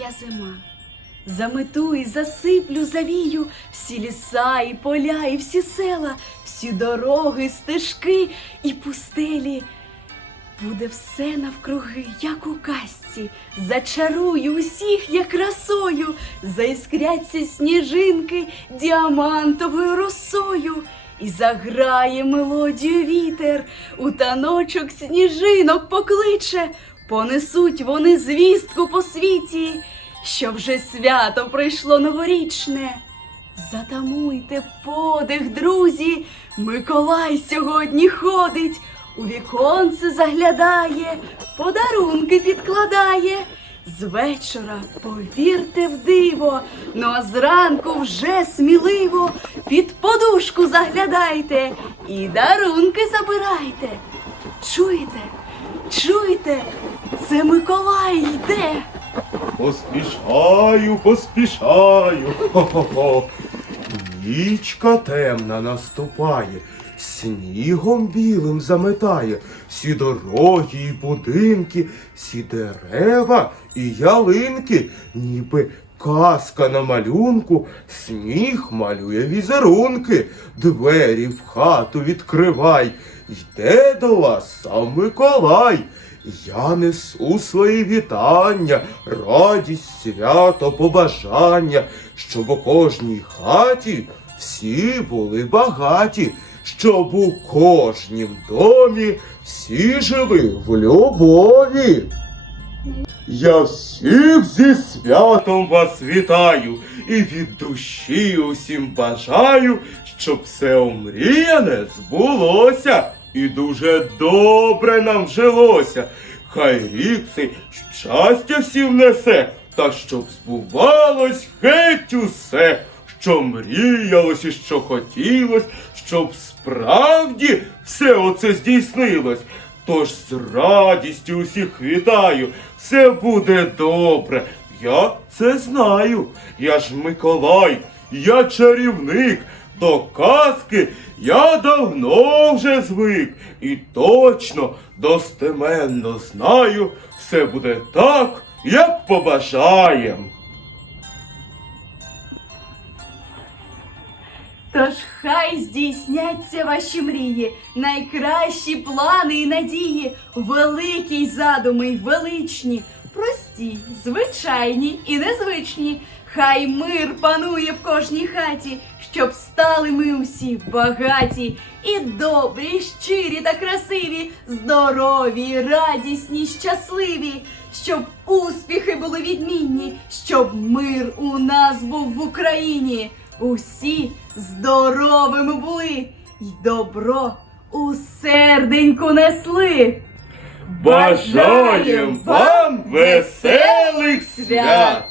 я зима. Замету і засиплю, завію всі ліса і поля, і всі села, всі дороги, стежки і пустелі. Буде все навкруги, як у казці, зачарую усіх, як красою, заіскряться сніжинки діамантовою росою, і заграє мелодію вітер, у таночок сніжинок покличе, понесуть вони звістку по світі, що вже свято прийшло новорічне. Затамуйте подих, друзі, Миколай сьогодні ходить, у віконце заглядає, подарунки підкладає. З вечора повірте в диво, ну а зранку вже сміливо під подушку заглядайте і дарунки забирайте. Чуєте? Чуєте? Це Миколай йде. Поспішаю, поспішаю. Хо-хо-хо. Нічка темна наступає, снігом білим заметає, всі дороги і будинки, всі дерева і ялинки, ніби казка на малюнку, сніг малює візерунки, двері в хату відкривай, йде до вас сам Миколай. Я несу свої вітання, радість, свято, побажання, щоб у кожній хаті всі були багаті, щоб у кожнім домі всі жили в любові. Я всіх зі святом вас вітаю і від душі усім бажаю, щоб все омріяне збулося і дуже добре нам жилося. Хай рік цей щастя всім несе, та щоб збувалось геть усе, що мріялось і що хотілось, щоб справді все оце здійснилось. Тож з радістю усіх вітаю, все буде добре. Я це знаю. Я ж Миколай, я чарівник. До казки я давно вже звик і точно достеменно знаю, все буде так, як побажаєм. Тож хай здійсняться ваші мрії, найкращі плани і надії, великі й задуми й величні, прості, звичайні і незвичні. Хай мир панує в кожній хаті, щоб стали ми усі багаті, і добрі, щирі та красиві, здорові, радісні, щасливі, щоб успіхи були відмінні, щоб мир у нас був в Україні. Усі здоровими були й добро у серденьку несли. Бажаєм вам веселих свят!